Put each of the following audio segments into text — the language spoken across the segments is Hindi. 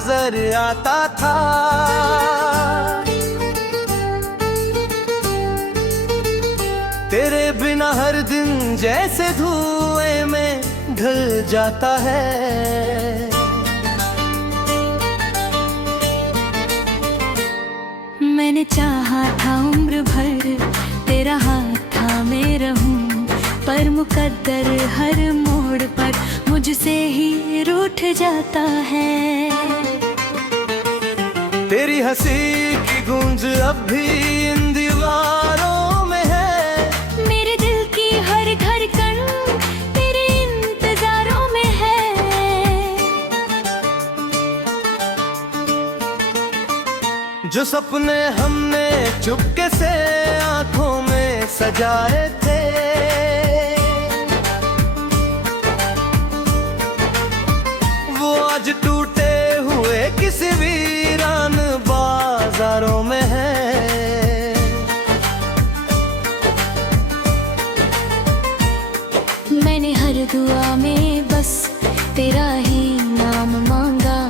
नजर आता था। तेरे बिना हर दिन जैसे धुएं में ढल जाता है। मैंने चाहा था उम्र भर तेरा हाथ था मैं रहूं, पर मुकद्दर हर मोड़ पर मुझसे ही रूठ जाता है। तेरी हंसी की गूंज अब भी इन दीवारों में है। मेरे दिल की हर धड़कन तेरे इंतजारों में है। जो सपने हमने चुपके से आंखों में सजाए थे, वो आज टूटे हुए किसी वीरान बाजारों में है। मैंने हर दुआ में बस तेरा ही नाम मांगा,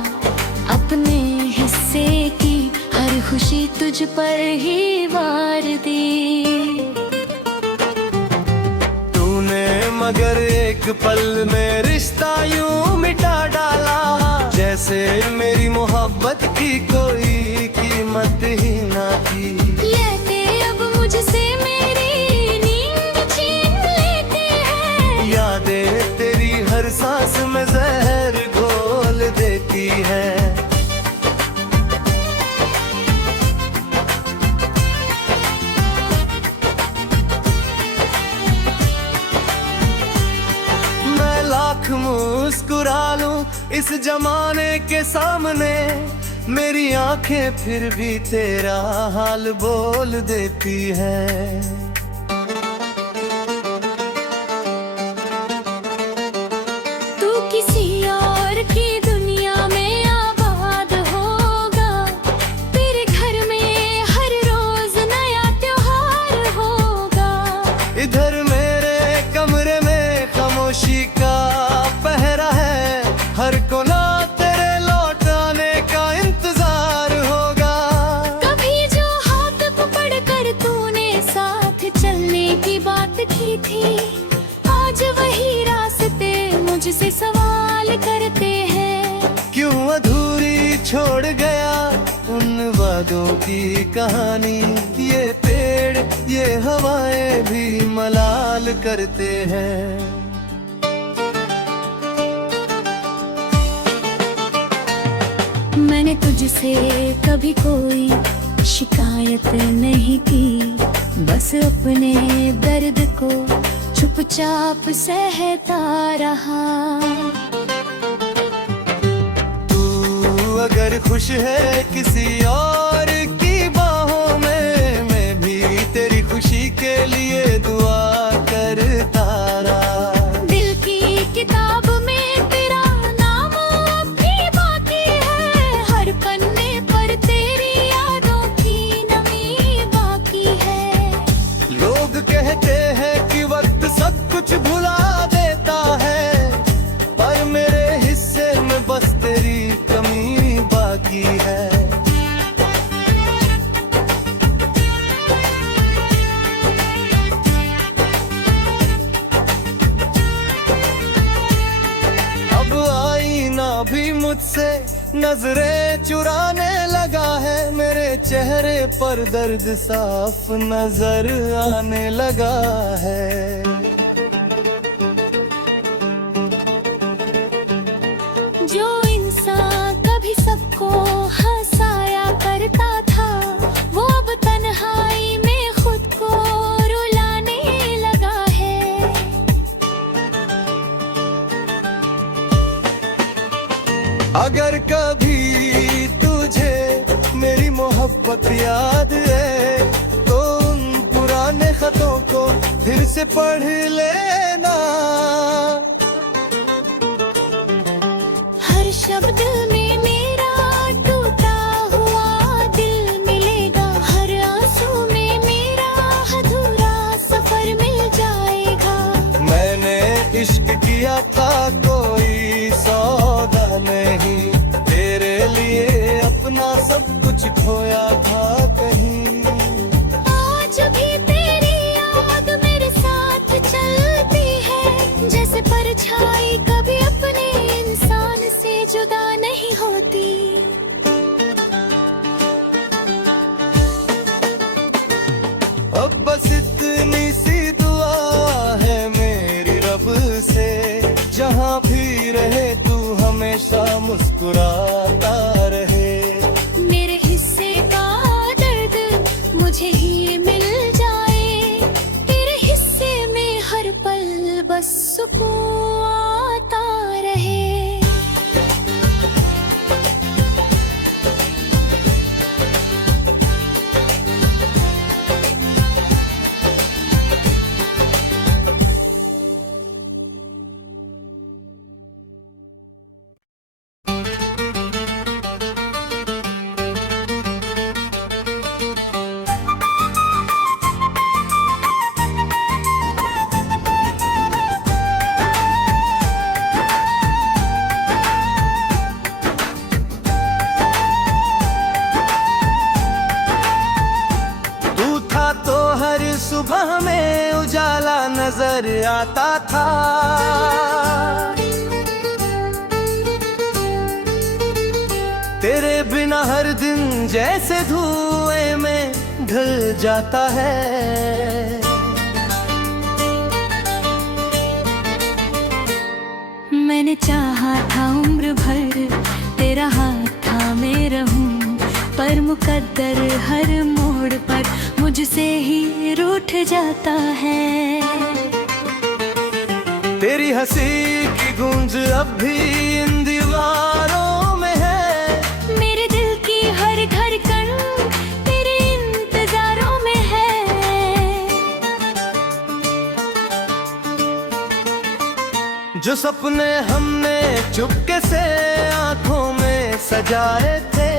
अपने हिस्से की हर खुशी तुझ पर ही वार दी। तूने मगर एक पल में रिश्ता यूं मिटा डाला, जैसे मेरी मोहब्बत की कोई कीमत ही ना थी। लेते अब मुझसे मेरी नींद छीन लेते हैं। यादें तेरी हर सांस में जहर घोल देती है। मुस्कुरा लूं इस जमाने के सामने, मेरी आंखें फिर भी तेरा हाल बोल देती है। तू किसी और की दुनिया में आबाद होगा, तेरे घर में हर रोज नया त्योहार होगा। इधर मेरे कमरे में खामोशी का पहरा है, हर कोना तेरे लौट आने का इंतजार होगा। कभी जो हाथ पकड़ कर तूने साथ चलने की बात की थी, आज वही रास्ते मुझसे सवाल करते हैं। क्यों अधूरी छोड़ गया उन वादों की कहानी, ये पेड़ ये हवाएं भी मलाल करते हैं। मैंने तुझसे कभी कोई शिकायत नहीं की, बस अपने दर्द को चुपचाप सहता रहा। तू अगर खुश है किसी और की बाहों में, मैं भी तेरी खुशी के लिए दुआ करता रहा। दिल की किताब में तेरा नाम अब भी बाकी है, हर पन्ने पर तेरी यादों की नमी बाकी है। लोग कहते हैं कि वक्त सब कुछ भुला देता है, पर मेरे हिस्से में बस तेरी कमी बाकी है। अब आईना भी मुझसे नजरें चुराने लगा है, मेरे चेहरे पर दर्द साफ नजर आने लगा है। जो इंसान कभी सबको हंसाया करता था, वो अब तन्हाई में खुद को रुलाने लगा है। अगर कभी तुझे मेरी मोहब्बत याद है, तो उन पुराने खतों को फिर से पढ़ लेना। हर शब्द में मेरा टूटा हुआ दिल मिलेगा, हर आंसू में मेरा अधूरा सफर मिल जाएगा। मैंने इश्क किया था कोई सौदा नहीं, तेरे लिए मुस्कुराता रहे। मेरे हिस्से का दर्द मुझे ही मिल जाए, तेरे हिस्से में हर पल बस सुकून आता रहे। सुबह में उजाला नजर आता था, तेरे बिना हर दिन जैसे धुएं में ढल जाता है। मैंने चाहा था उम्र भर तेरा हाथ थामे रहूं, पर मुकद्दर हर मोड़ पर मुझसे ही रूठ जाता है। तेरी हंसी की गूंज अब भी इन दीवारों में है, मेरे दिल की हर धड़कन तेरे इंतजारों में है। जो सपने हमने चुपके से आंखों में सजाए थे,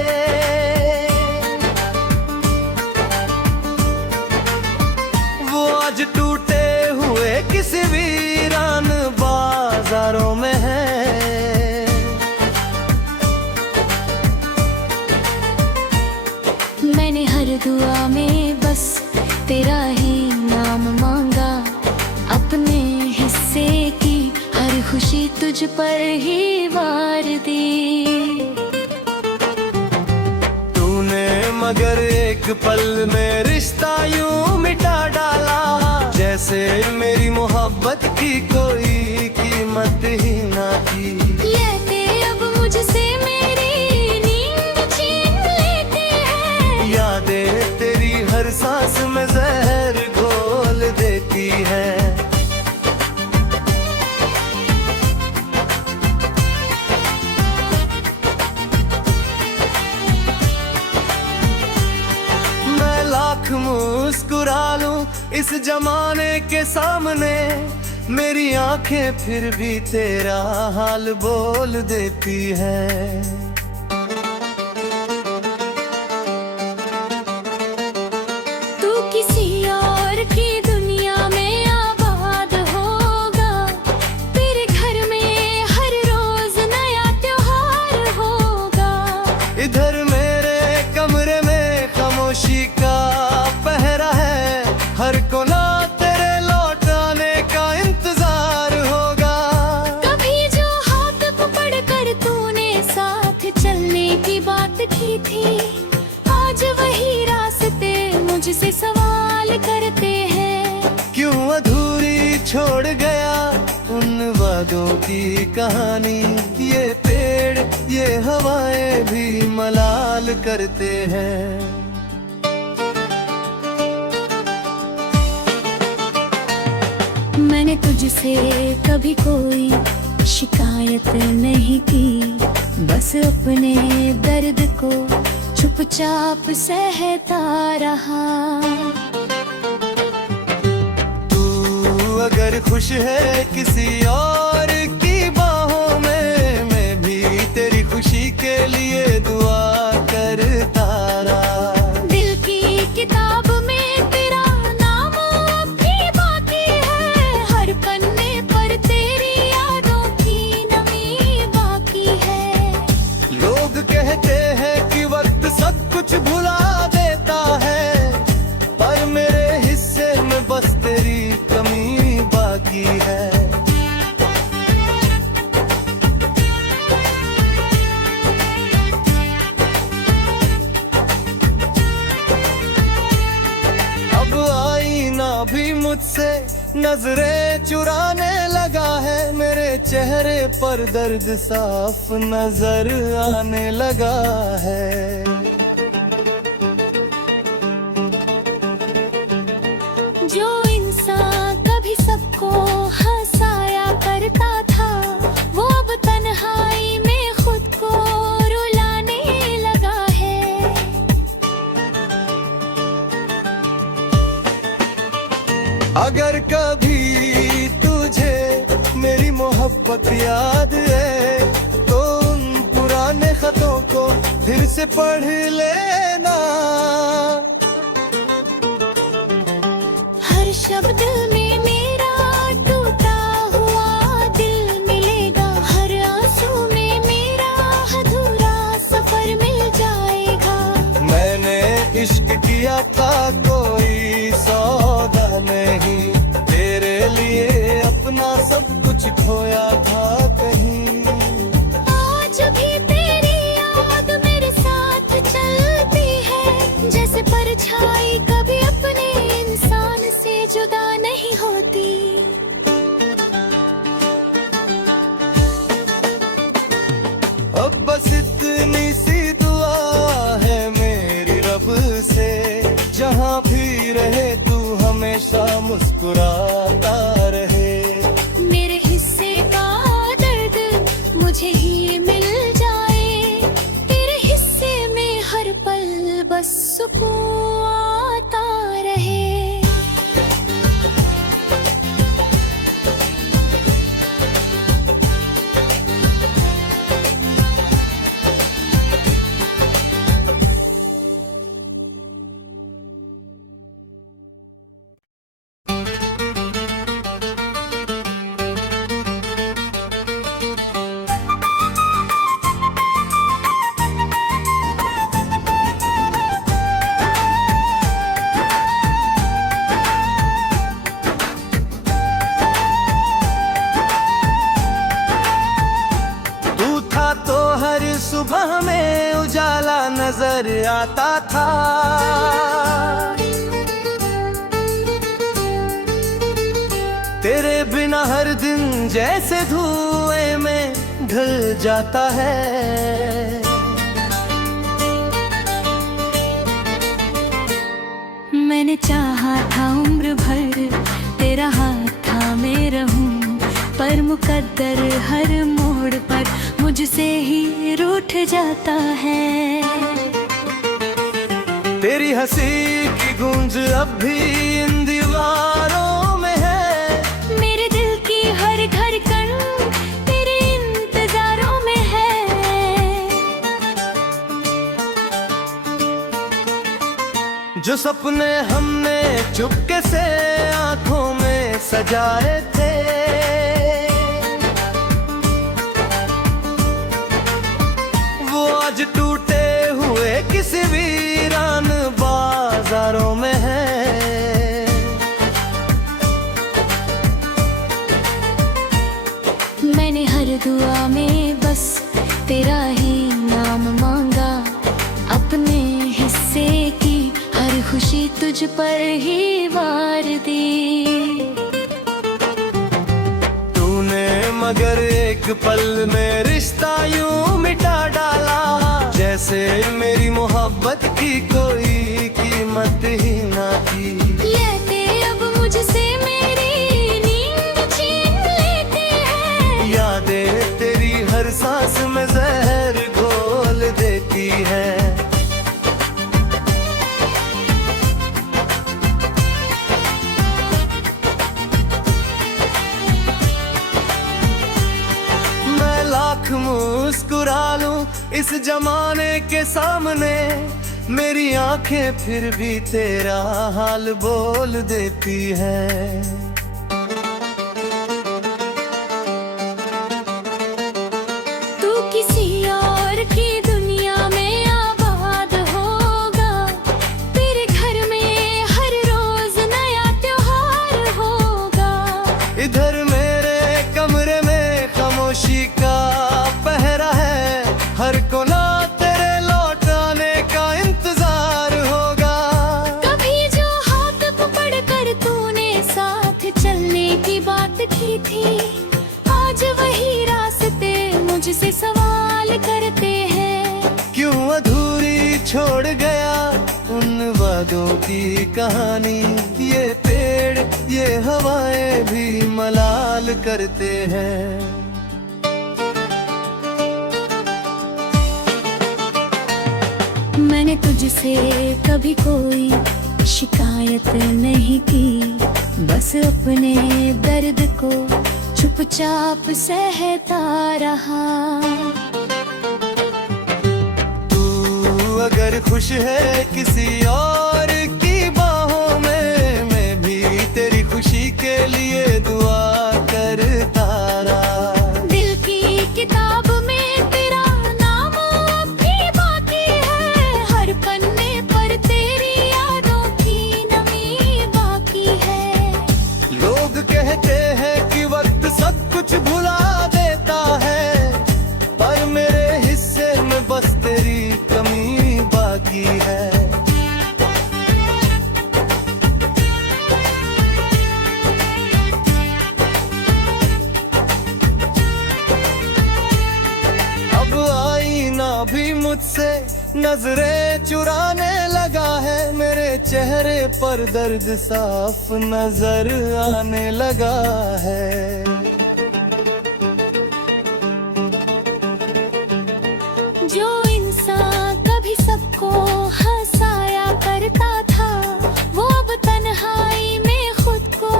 आज टूटे हुए किसी वीरान बाजारों में है। मैंने हर दुआ में बस तेरा ही नाम मांगा, अपने हिस्से की हर खुशी तुझ पर ही वार दी। तूने मगर एक पल में रिश्ता यूं मिटा डाला, जैसे मेरी मोहब्बत की कोई कीमत ही ना थी। लेते अब मुझसे मेरी नींद छीन लेते हैं, यादें तेरी हर सांस में जहर घोल देती है। मुस्कुरा लूं इस जमाने के सामने, मेरी आंखें फिर भी तेरा हाल बोल देती है। तू किसी और की दुनिया में आबाद होगा, तेरे घर में हर रोज नया त्योहार होगा। इधर मेरे कमरे में खामोशी का पहरा है, हर कोना तेरे लौट आने का इंतजार होगा। कभी जो हाथ पकड़ कर तूने साथ चलने की बात की थी, आज वही रास्ते मुझसे सवाल करते हैं। क्यों अधूरी छोड़ गया उन वादों की कहानी, ये पेड़ ये हवाएं भी मलाल करते हैं। मैंने तुझसे कभी कोई शिकायत नहीं की, बस अपने दर्द को चुपचाप सहता रहा। तू अगर खुश है किसी और की बाहों में, मैं भी तेरी खुशी के लिए दुआ करता रहा। दिल की किताब में तेरा नाम अब भी बाकी है, हर पन्ने पर तेरी यादों की नमी बाकी है। लोग कहते हैं कि वक्त सब कुछ भुला देता है, पर मेरे हिस्से में बस तेरी कमी बाकी है। भी मुझसे नजरें चुराने लगा है। मेरे चेहरे पर दर्द साफ नजर आने लगा है। जो इंसान कभी सबको हंसाया करता था, वो अब तन्हाई में खुद को रुलाने लगा है। अगर कभी तुझे मेरी मोहब्बत याद है, तो उन पुराने खतों को फिर से पढ़ लेना। हर शब्द में मेरा टूटा हुआ दिल मिलेगा, हर आंसू में मेरा अधूरा सफर मिल जाएगा। मैंने इश्क किया था कोई सौदा नहीं, तेरे लिए अपना सब कुछ खोया था कहीं। आज भी तेरी याद मेरे साथ चलती है, जैसे परछाई कभी अपने इंसान से जुदा नहीं होती। अब बस इतनी सी दुआ है मेरी रब से, जहाँ भी रहे तू हमेशा मुस्कुराता रहे। मेरे हिस्से का दर्द मुझे ही मिल जाए, तेरे हिस्से में हर पल बस सुकून आता रहे। सुबह में उजाला नजर आता था, तेरे बिना हर दिन जैसे धुएं में ढल जाता है। मैंने चाहा था उम्र भर तेरा हाथ थामे रहूं, पर मुकद्दर हर मोड़ पर मुझसे ही रूठ जाता है। तेरी हंसी की गूंज अब भी इन दीवारों में है, मेरे दिल की हर धड़कन तेरे इंतजारों में है। जो सपने हमने चुपके से आंखों में सजाए थे, वो आज टूटे हुए किसी वीरान बाजारों में है। मैंने हर दुआ में बस तेरा ही नाम मांगा, अपने हिस्से की हर खुशी तुझ पर ही वार दी। तूने मगर एक पल में रिश्ता यूं मिटा डाला, जैसे मेरी मोहब्बत की कोई कीमत ही ना थी। लेते अब मुझसे मेरी नींद छीन लेते हैं, यादें तेरी हर सांस में जहर घोल देती है। मुस्कुरा लूं इस जमाने के सामने, मेरी आंखें फिर भी तेरा हाल बोल देती है। तू किसी और की दुनिया में आबाद होगा, तेरे घर में हर रोज नया त्योहार होगा। इधर मेरे कमरे में खामोशी का पहरा है, हर कोना तेरे लौट आने का इंतजार होगा। कभी जो हाथ पकड़ कर तूने कहानी। ये पेड़ ये हवाएं भी मलाल करते हैं। मैंने तुझसे कभी कोई शिकायत नहीं की, बस अपने दर्द को चुपचाप सहता रहा। तू अगर खुश है किसी और की बाहों में, मैं भी तेरी खुशी के लिए दुआ करता रहा। दिल की किताब में तेरा नाम अब भी बाकी है, हर पन्ने पर तेरी यादों की नमी बाकी है। लोग कहते हैं कि वक्त सब कुछ भुला देता है, पर मेरे हिस्से में बस तेरी कमी बाकी है। अब आईना भी मुझसे नजरें चुराने लगा है, मेरे चेहरे पर दर्द साफ नजर आने लगा है। जो इंसान कभी सबको हंसाया करता था, वो अब तन्हाई में खुद को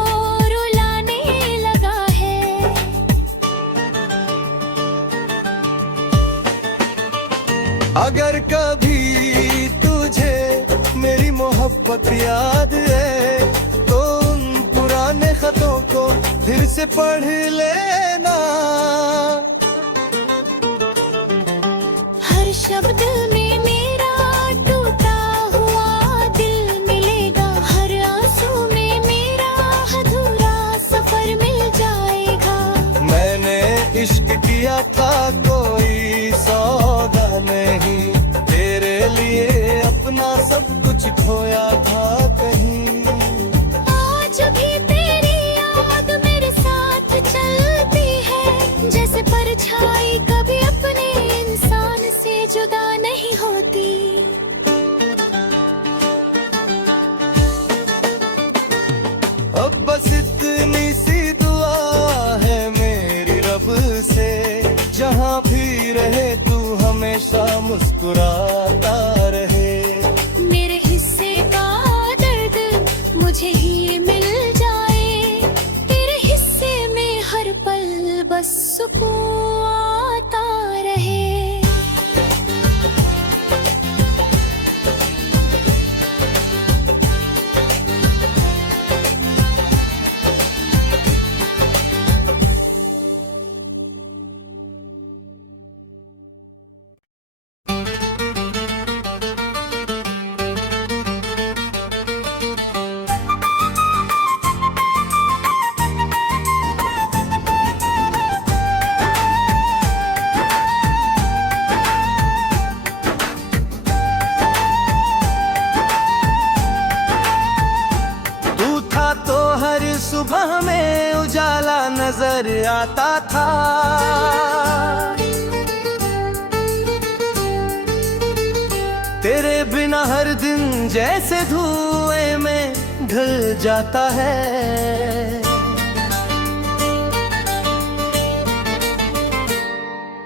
रुलाने लगा है। अगर कभी तुझे मेरी मोहब्बत याद है, तो उन पुराने खतों को फिर से पढ़ लेना। हर शब्द में मेरा टूटा हुआ दिल मिलेगा, हर आंसू में मेरा अधूरा सफर मिल जाएगा। मैंने इश्क किया था कोई सौदा नहीं, तेरे लिए अपना सब कुछ खोया था कहीं। आज भी तेरी याद मेरे साथ चलती है, जैसे परछाई कभी अपने इंसान से जुदा नहीं होती। अब बस इतनी सी दुआ है मेरी रब से, जहाँ भी रहे तू हमेशा मुस्कुराता रहे। मेरे हिस्से का दर्द मुझे ही मिल जाए, तेरे हिस्से में हर पल बस सुकून आता रहे। सुबह में उजाला नजर आता था, तेरे बिना हर दिन जैसे धुएं में ढल जाता है।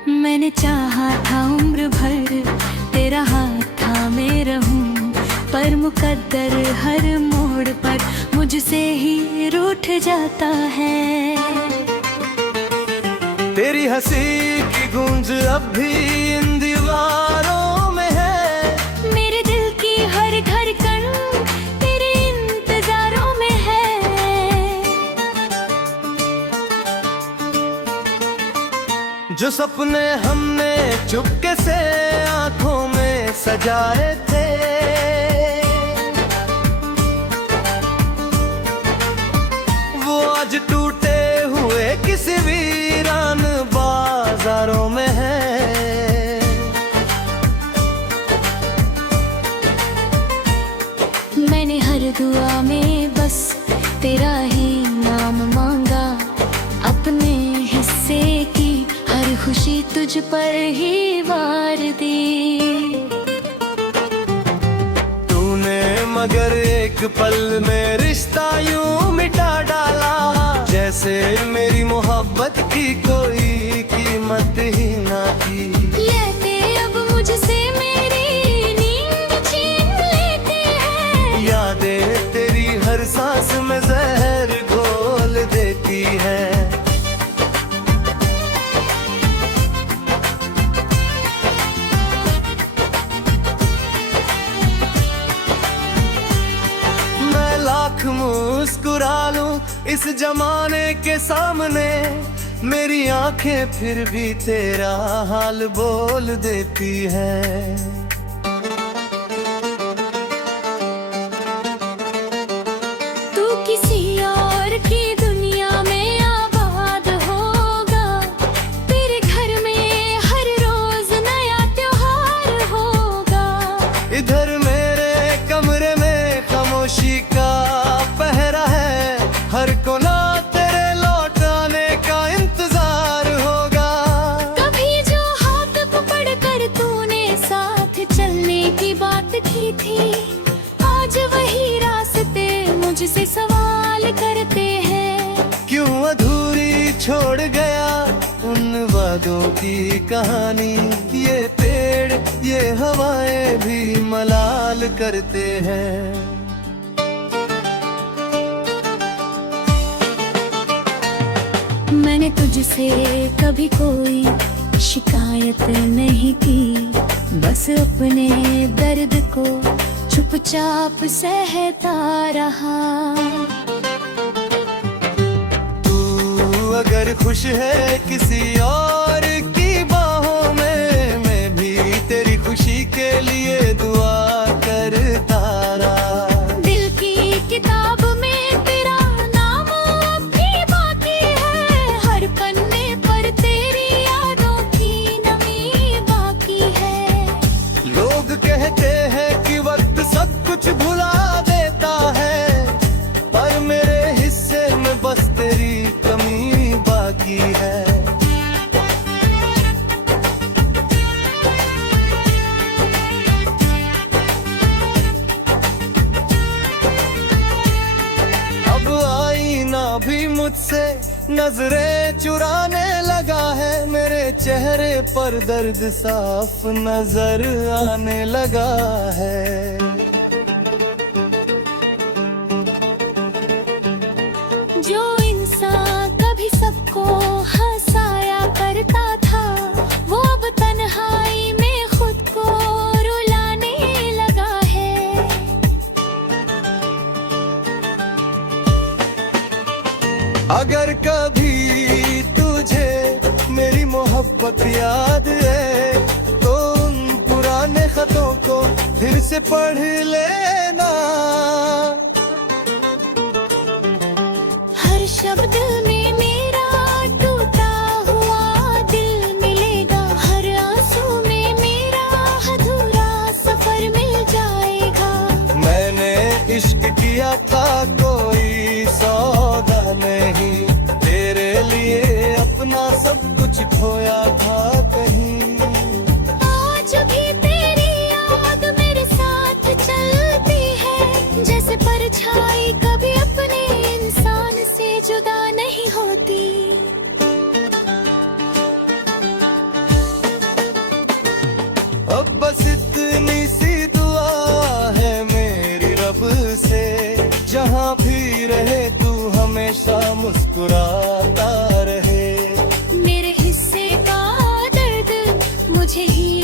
मैंने चाहा था उम्र भर तेरा हाथ थामे रहूं, पर मुकद्दर हर मोड़ पर मुझसे ही रूठ जाता है। तेरी हंसी की गूंज अब भी इन दीवारों में है, मेरे दिल की हर धड़कन तेरे इंतजारों में है। जो सपने हमने चुपके से आंखों में सजाए थे, वो आज टूटे हुए किसी वीरान बाजारों में है। मैंने हर दुआ में बस तेरा ही नाम मांगा, अपने हिस्से की हर खुशी तुझ पर ही वार दी। तूने मगर एक एक पल में रिश्ता यूं मिटा डाला, जैसे मेरी मोहब्बत की कोई कीमत ही ना थी। लेते अब मुझसे मेरी नींद छीन लेते हैं, यादें तेरी हर सांस में जहर घोल देती है। मैं लाख मुस्कुरा लूं इस जमाने के सामने, मेरी आंखें फिर भी तेरा हाल बोल देती है। तू किसी और की दुनिया में आबाद होगा, तेरे घर में हर रोज नया त्योहार होगा। इधर मेरे कमरे में खामोशी का पहरा है, हर कोना तेरे लौट आने का इंतजार होगा। कभी जो हाथ पकड़ कर तूने साथ चलने की बात की थी, आज वही रास्ते मुझसे सवाल करते हैं। क्यों अधूरी छोड़ गया उन वादों की कहानी, ये पेड़ ये हवाएं भी मलाल करते हैं। मैंने तुझसे कभी कोई शिकायत नहीं की, बस अपने दर्द को चुपचाप सहता रहा। तू अगर खुश है किसी और की बाहों में, मैं भी तेरी खुशी के लिए दुआ करता रहा। दिल की किताब में तेरा नाम अब भी बाकी है, हर पन्ने पर तेरी यादों की नमी बाकी है। लोग कहते हैं कि वक्त सब कुछ भुला देता है, पर मेरे हिस्से में बस तेरी कमी बाकी है। अब आईना भी मुझसे नजरें चुराने लगा है, मेरे चेहरे पर दर्द साफ नजर आने लगा है। जो इंसान कभी सबको हंसाया करता था, वो अब तन्हाई में खुद को रुलाने लगा है। अगर कभी तुझे मेरी मोहब्बत याद है, तो उन पुराने खतों को फिर से पढ़ लेना। हर शब्द में मेरा टूटा हुआ दिल मिलेगा, हर आंसू में मेरा अधूरा सफर मिल जाएगा। मैंने इश्क किया था कोई सौदा नहीं, तेरे लिए अपना सब कुछ खोया था कहीं। आज भी तेरी याद मेरे साथ चलती है, जैसे परछाई कभी अपने इंसान से जुदा नहीं होती। अब बस इतनी सी दुआ है मेरी रब से, जहाँ भी रहे तू हमेशा मुस्कुराता रहे। मेरे हिस्से का दर्द मुझे ही